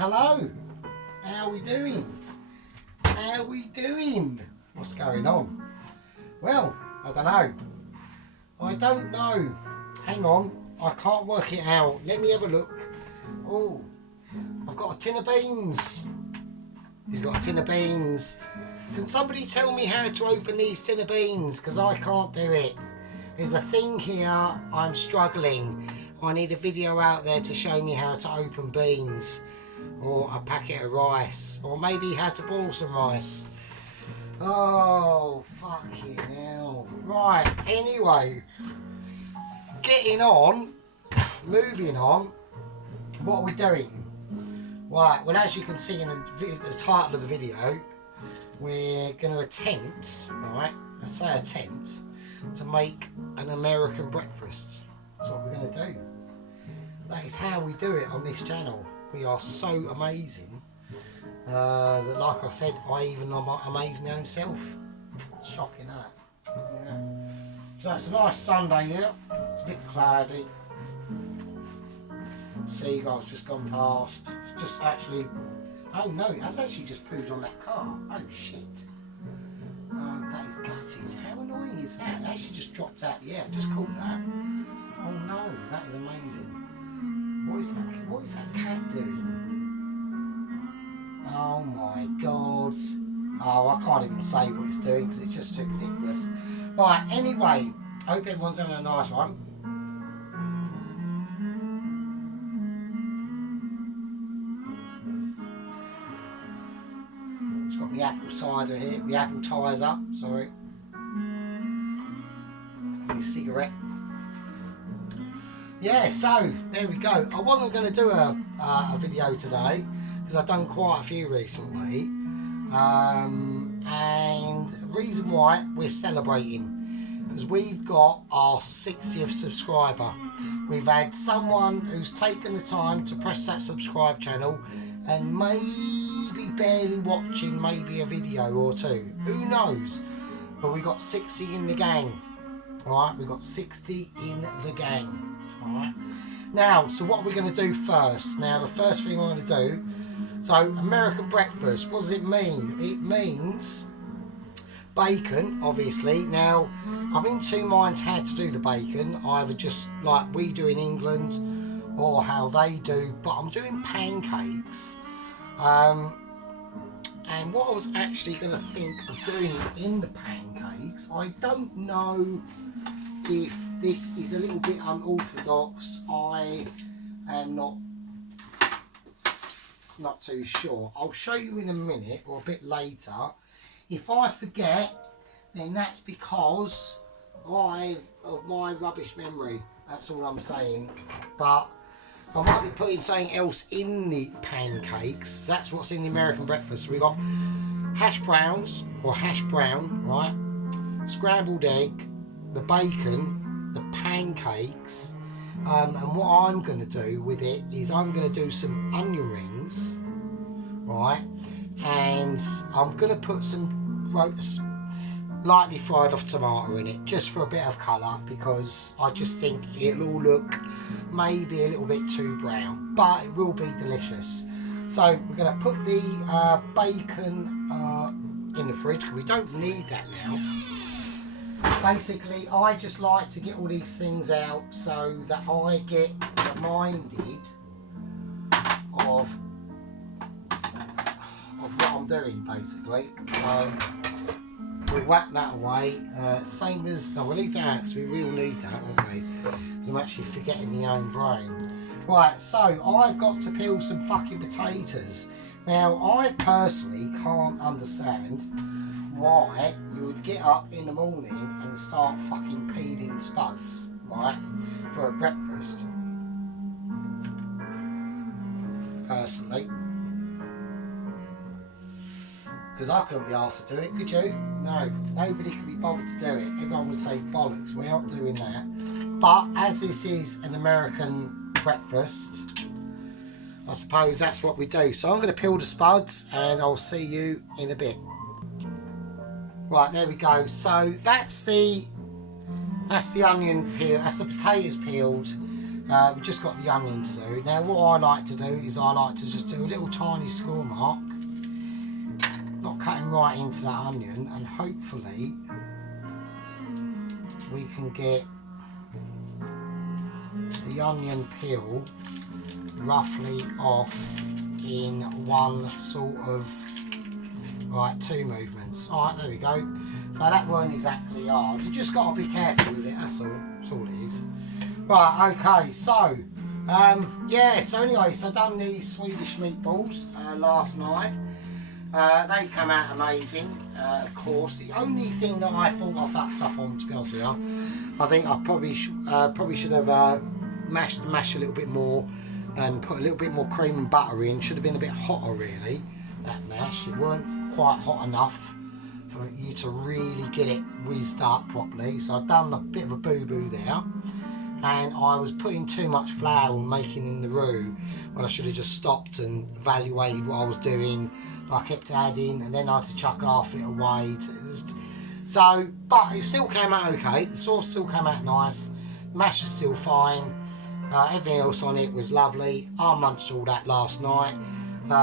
hello. How are we doing? How are we doing? What's going on? Well, I don't know. Hang on, I can't work it out. Let me have a look. Oh, I've got a tin of beans. He's got a tin of beans. Can somebody tell me how to open these tin of beans? Because I can't do it. There's a thing here, I'm struggling. I need a video out there to show me how to open beans. Or a packet of rice. Or maybe how to boil some rice. Oh, fucking hell. Right, anyway. Moving on. What are we doing? Right, well, as you can see in the title of the video, we're going to attempt, right, I say attempt, to make an American breakfast. That's what we're going to do. That is how we do it on this channel. We are so amazing that, like I said, I even amaze my own self. It's shocking, isn't it? Yeah. So it's a nice Sunday here. It's a bit cloudy. Seagulls just gone past. It's just actually... Oh no, it has actually just pooed on that car. Oh shit. Oh, that is gutted. How annoying is that? It actually just dropped out the air. Just caught that. Oh no, that is amazing. What is that cat doing? Oh my god. Oh, I can't even say what it's doing because it's just too ridiculous. Right, anyway, I hope everyone's having a nice one. Just got my apple cider here, my apple ties up, sorry. My cigarette. Yeah, so there we go. I wasn't going to do a video today because I've done quite a few recently, and the reason why we're celebrating because we've got our 60th subscriber. We've had someone who's taken the time to press that subscribe channel and maybe barely watching maybe a video or two. Who knows? But we got 60 in the gang. Alright, we've got 60 in the gang. Alright. Now, so what are we going to do first? Now, the first thing I'm going to do, so American breakfast, what does it mean? It means bacon, obviously. Now, I'm in two minds how to do the bacon, either just like we do in England or how they do, but I'm doing pancakes. And what I was actually going to think of doing in the pancakes, I don't know if this is a little bit unorthodox. I am not too sure. I'll show you in a minute or a bit later. If I forget, then that's because of my rubbish memory. That's all I'm saying. But I might be putting something else in the pancakes. That's what's in the American breakfast. So we got hash browns or hash brown, right? Scrambled egg, the bacon, the pancakes, and what I'm going to do with it is I'm going to do some onion rings, right? And I'm going to put some lightly fried off tomato in it just for a bit of colour because I just think it'll all look maybe a little bit too brown, but it will be delicious. So we're going to put the bacon in the fridge because we don't need that now. Basically, I just like to get all these things out so that I get reminded of what I'm doing, basically. So we'll whack that away. Same as, no, we'll leave that out because we will need that, won't we? Because I'm actually forgetting my own brain. Right, so I've got to peel some fucking potatoes. Now, I personally can't understand why you would get up in the morning and start fucking peeling spuds, right, for a breakfast. Personally. Because I couldn't be asked to do it, could you? No, nobody could be bothered to do it. Everyone would say bollocks, we're not doing that. But as this is an American breakfast, I suppose that's what we do. So I'm going to peel the spuds and I'll see you in a bit. Right, there we go. So that's the onion peel, that's the potatoes peeled. We've just got the onion to do. Now what I like to do is I like to just do a little tiny score mark, not cutting right into that onion, and hopefully we can get the onion peel roughly off in one sort of, right, 2 movements. Alright, there we go. So that weren't exactly hard. You just got to be careful with it, that's all it is. Right, okay, so yeah, so anyway, so I done these Swedish meatballs last night. They come out amazing, of course. The only thing that I thought I fucked up on, to be honest with you, I think I probably should have mashed a little bit more and put a little bit more cream and butter in. Should have been a bit hotter, really, that mash. It weren't quite hot enough for you to really get it whizzed up properly. So I've done a bit of a boo-boo there. And I was putting too much flour and making in the roux when I should have just stopped and evaluated what I was doing. I kept adding, and then I had to chuck half it away. So, but it still came out okay. The sauce still came out nice. The mash is still fine. Everything else on it was lovely. I munched all that last night.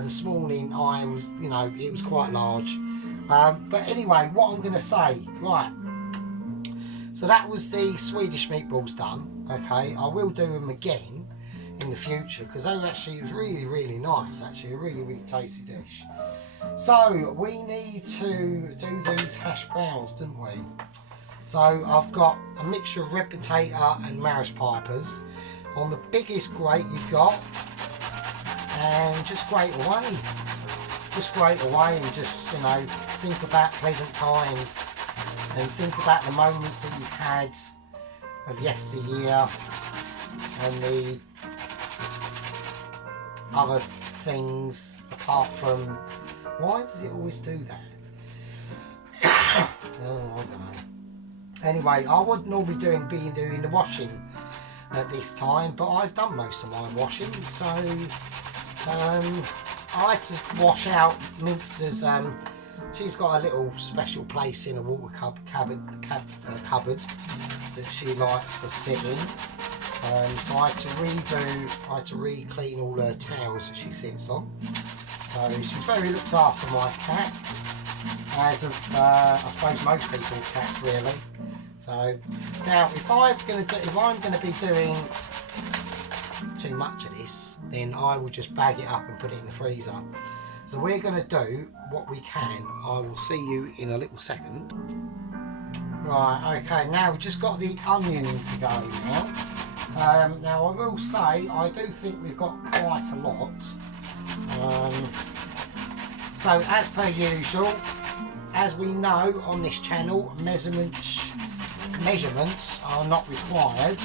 This morning I was, it was quite large. But anyway, what I'm going to say, right. So that was the Swedish meatballs done. Okay, I will do them again in the future because it was really, really nice. Actually, a really, really tasty dish. So we need to do these hash browns, didn't we? So I've got a mixture of red potato and Maris Pipers on the biggest grate you've got, and just grate away. Just grate away and just think about pleasant times. And think about the moments that you've had of yesteryear and the other things apart from... Why does it always do that? Oh, I don't know. Anyway, I would normally be doing the washing at this time, but I've done most of my washing, so I had to wash out Minster's. She's got a little special place in a water cupboard that she likes to sit in. So I had to re-clean all her towels that she sits on. So she's very looked after, my cat, as of I suppose most people's cats really. So now if I'm going to be doing too much of this, then I will just bag it up and put it in the freezer. So we're going to do what we can. I will see you in a little second. Right, okay, now we've just got the onion to go now. Now I will say, I do think we've got quite a lot. So as per usual, as we know on this channel, measurements are not required,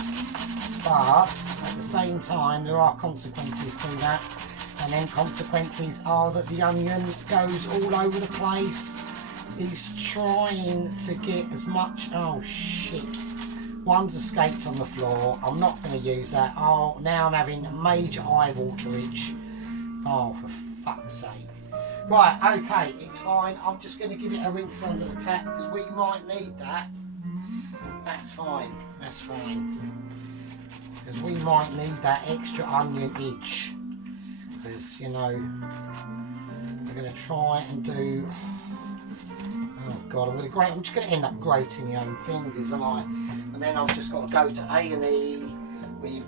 but at the same time there are consequences to that. And then consequences are that the onion goes all over the place. He's trying to get as much... Oh shit. One's escaped on the floor. I'm not going to use that. Oh, now I'm having major eye waterage. Oh, for fuck's sake. Right, okay, it's fine. I'm just going to give it a rinse under the tap because we might need that. That's fine. That's fine. Because we might need that extra onion-age. Because, we're going to try and do... Oh God, I'm just going to end up grating my own fingers, aren't I? And then I've just got to go to A&E with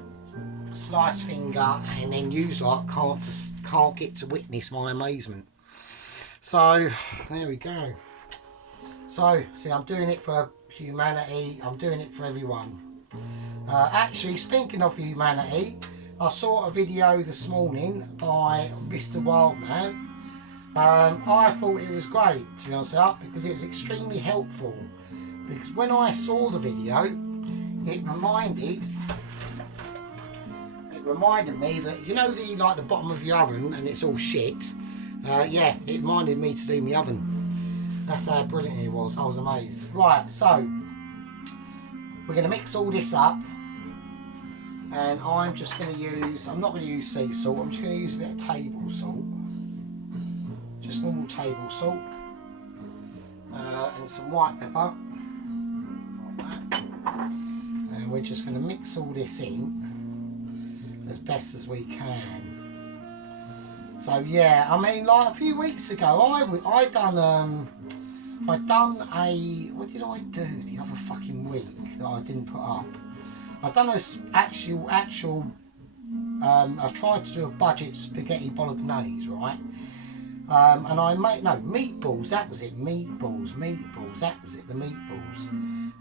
sliced finger, and then you lot can't get to witness my amazement. So there we go. So see, I'm doing it for humanity. I'm doing it for everyone. Actually, speaking of humanity, I saw a video this morning by Mr. Wildman. I thought it was great, to be honest, because it was extremely helpful. Because when I saw the video, it reminded me that, the bottom of your oven and it's all shit. Yeah, it reminded me to do my oven. That's how brilliant it was. I was amazed. Right, so we're going to mix all this up. And I'm just going to use, I'm not going to use sea salt, I'm just going to use a bit of table salt. Just normal table salt. And some white pepper. Like that. And we're just going to mix all this in. as best as we can. So yeah, I mean, like a few weeks ago, I done a, what did I do the other fucking week that I didn't put up? I done a actual I tried to do a budget spaghetti bolognese, right? And I made, no, meatballs, that was it, meatballs, that was it, the meatballs.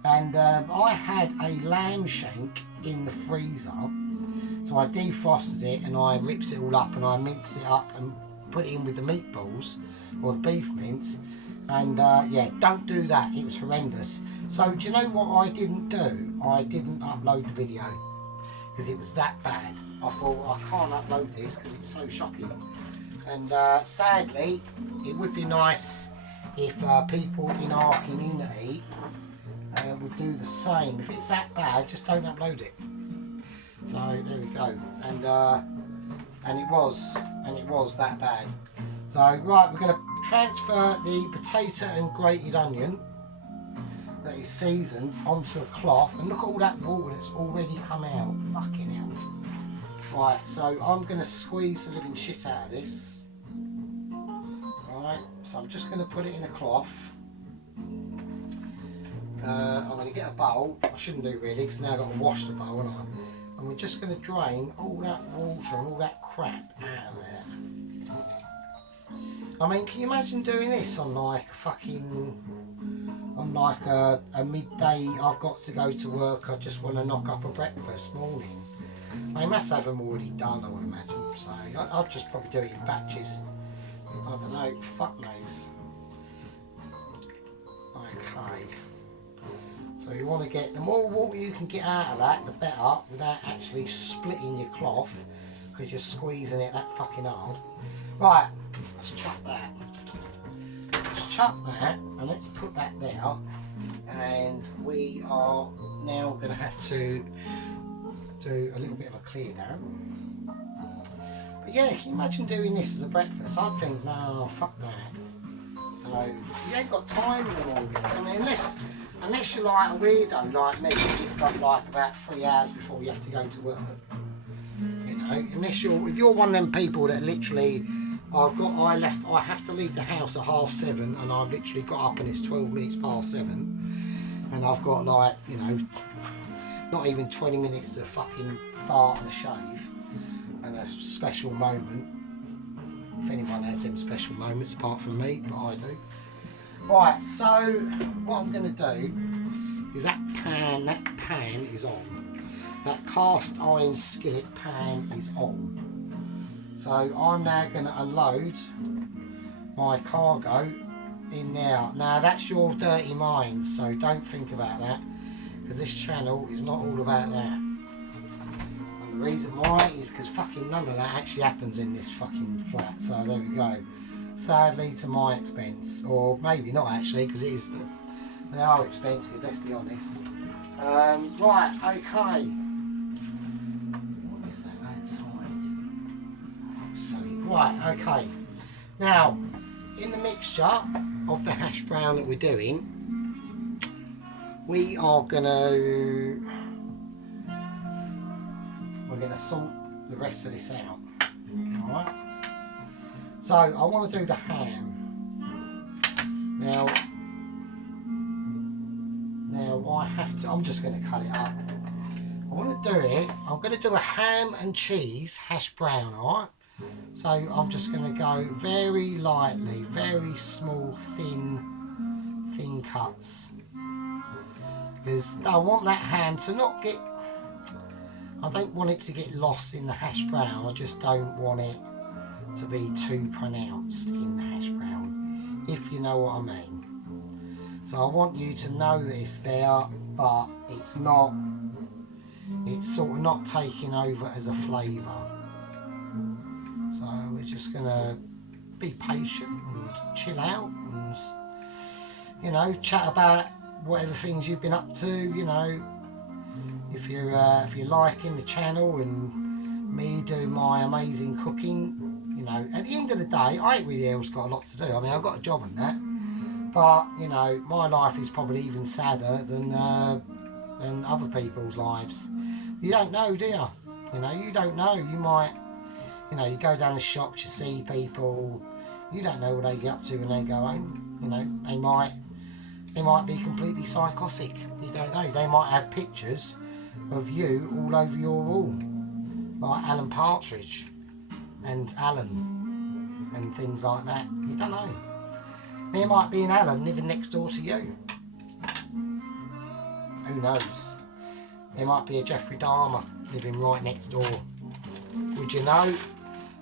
And I had a lamb shank in the freezer, so I defrosted it and I ripped it all up and I minced it up and put it in with the meatballs, or the beef mince. And yeah, don't do that, it was horrendous. So do you know what I didn't do? I didn't upload the video, because it was that bad. I thought, I can't upload this because it's so shocking. And sadly, it would be nice if people in our community would do the same. If it's that bad, just don't upload it. So there we go. And it was that bad. So right, we're going to transfer the potato and grated onion that is seasoned onto a cloth, and look at all that water that's already come out. Fucking hell. Right, so I'm going to squeeze the living shit out of this. Right, so I'm just going to put it in a cloth. I'm going to get a bowl. I shouldn't do really, because now I've got to wash the bowl, haven't I? And we're just going to drain all that water and all that crap out of there. I mean, can you imagine doing this on like a fucking, on like a midday, I've got to go to work, I just want to knock up a breakfast morning. They must have them already done, I would imagine, so I'll just probably do it in batches. I don't know, fuck knows. Okay. So you want to get, the more water you can get out of that, the better, without actually splitting your cloth, because you're squeezing it that fucking hard. Right, let's chop that. Let's chop that, and let's put that there. And we are now going to have to do a little bit of a clear down. But yeah, can you imagine doing this as a breakfast? I'd think, no, fuck that. So you ain't got time in the mornings. I mean, unless you're like a weirdo like me, who gets up like about 3 hours before you have to go to work. You know, unless if you're one of them people that literally, I have to leave the house at 7:30, and I've literally got up and it's 12 minutes past 7, and I've got like, you know, not even 20 minutes to fucking fart and a shave and a special moment. If anyone has them special moments apart from me, but I do. Right, so what I'm going to do is that pan is on. That cast iron skillet pan is on. So I'm now going to unload my cargo in there. Now that's your dirty mind, so don't think about that, because this channel is not all about that. And the reason why is because fucking none of that actually happens in this fucking flat. So there we go. Sadly, to my expense, or maybe not actually, because they are expensive. Let's be honest. Right, okay. What is that outside? Oh, sorry. Right, okay. Now, in the mixture of the hash brown that we're doing, we're gonna salt the rest of this out. All right. So I want to do the ham. Now I have to. I'm just going to cut it up. I want to do it. I'm going to do a ham and cheese hash brown. All right. So I'm just going to go very lightly, very small, thin cuts, because I want that ham to not get. I don't want it to get lost in the hash brown. I just don't want it to be too pronounced in the hash brown, if you know what I mean. So I want you to know that it's there, but it's sort of not taking over as a flavour. So we're just going to be patient and chill out and, you know, chat about whatever things you've been up to, you know, if you're liking the channel and me do my amazing cooking. You know, at the end of the day, I ain't really else got a lot to do. I mean, I've got a job and that, but you know, my life is probably even sadder than other people's lives. You don't know, do you? You know, you don't know. You might, you know, you go down the shops, you see people, you don't know what they get up to when they go home. You know, they might be completely psychotic. You don't know. They might have pictures of you all over your wall, like Alan Partridge and Alan and things like that. You don't know. There might be an Alan living next door to you. Who knows? There might be a Jeffrey Dahmer living right next door. Would you know?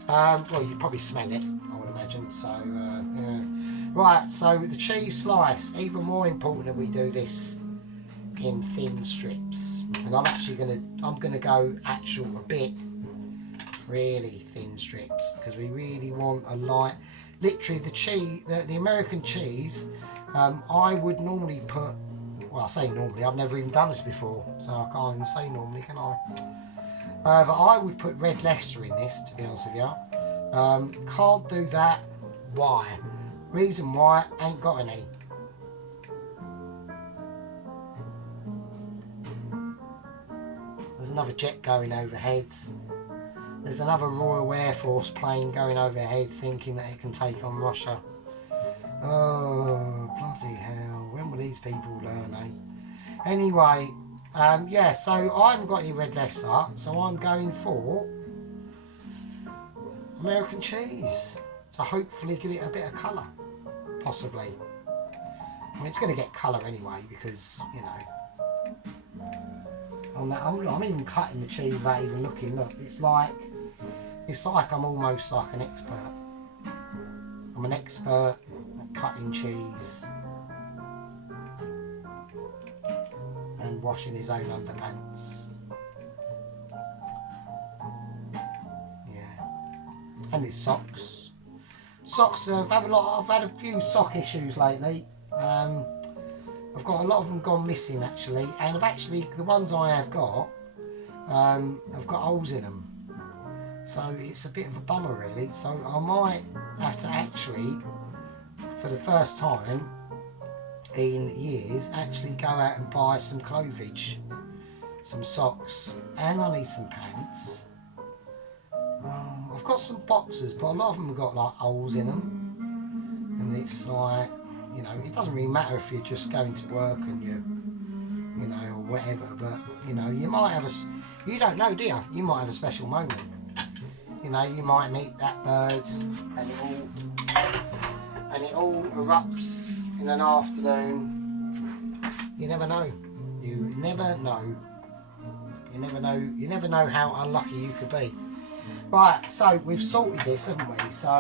Well, you'd probably smell it, I would imagine. So, yeah. Right, so the cheese slice. Even more important that we do this in thin strips. And I'm actually gonna go actual a bit really thin strips, because we really want a light. Literally, the cheese, the American cheese, I would normally put. Well, I say normally. I've never even done this before, so I can't even say normally, can I? But I would put red Leicester in this, to be honest with you. Can't do that. Why? Reason why, ain't got any. There's another jet going overhead. There's another Royal Air Force plane going overhead thinking that it can take on Russia. Oh, bloody hell. When will these people learn, eh? Anyway, yeah, so I haven't got any red Leicester, so I'm going for American cheese to hopefully give it a bit of colour, possibly. I mean, it's going to get colour anyway, because, you know, I'm even cutting the cheese without even looking. Look, it's like I'm almost like an expert. I'm an expert at cutting cheese and washing his own underpants. Yeah, and his socks. Socks. I've had a few sock issues lately. I've got a lot of them gone missing actually, and the ones I have got, have got holes in them. So it's a bit of a bummer really. So I might have to actually, for the first time in years, actually go out and buy some clothage, some socks, and I need some pants. I've got some boxers, but a lot of them have got like holes in them, and it's like, you know, it doesn't really matter if you're just going to work and you know, or whatever, but, you know, you might have you don't know, do you? You might have a special moment. You know, you might meet that bird and it all erupts in an afternoon. You never know. You never know. You never know. You never know how unlucky you could be. Right, so we've sorted this, haven't we? So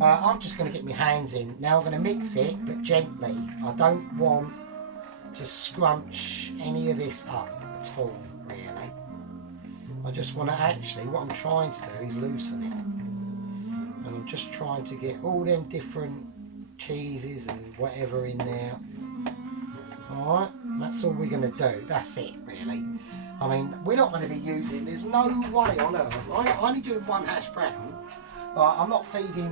I'm just going to get my hands in. Now I'm going to mix it, but gently. I don't want to scrunch any of this up at all, really. I just want to actually, what I'm trying to do is loosen it. And I'm just trying to get all them different cheeses and whatever in there. Alright, that's all we're going to do. That's it, really. I mean, we're not going to be using, there's no way on earth. I'm only doing one hash brown. I'm not feeding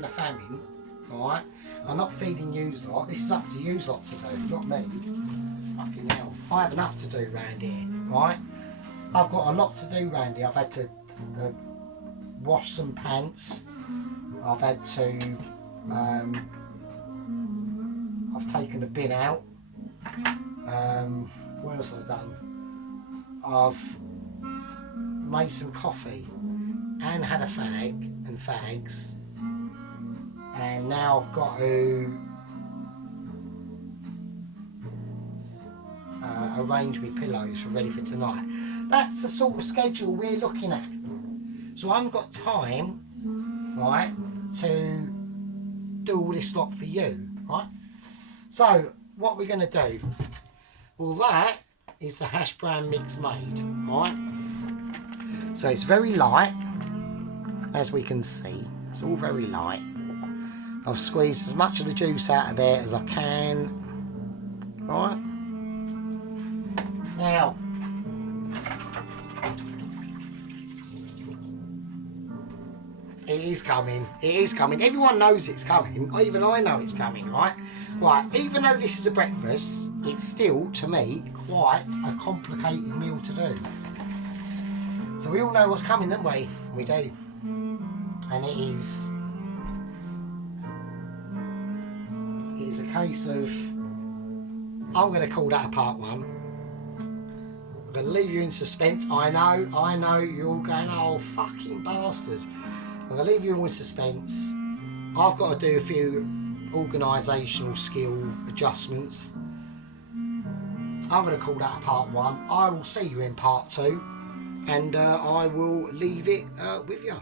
the famine. Alright? I'm not feeding yous lot. This is up to yous lot to do, not me. Fucking hell. I have enough to do round here, right? I've got a lot to do round here. I've had to wash some pants. I've had to I've taken the bin out. What else have I done? I've made some coffee and had a fag and fags, and now I've got to arrange my pillows for ready for tonight. That's the sort of schedule we're looking at. So I haven't got time, right, to do all this lot for you, right? So what we're going to do, well, that is the hash brown mix made, right? So it's very light, as we can see. It's all very light. I've squeezed as much of the juice out of there as I can, right? Now, It is coming. It is coming. Everyone knows it's coming. Even I know it's coming, right? Right, even though this is a breakfast, it's still, to me, quite a complicated meal to do. So we all know what's coming, don't we? We do. And it is a case of, I'm going to call that a part one. I'm going to leave you in suspense. I know, you're all going, oh, fucking bastard. I'm going to leave you all in suspense. I've got to do a few organisational skill adjustments. I'm going to call that a part one. I will see you in part two, and I will leave it with you.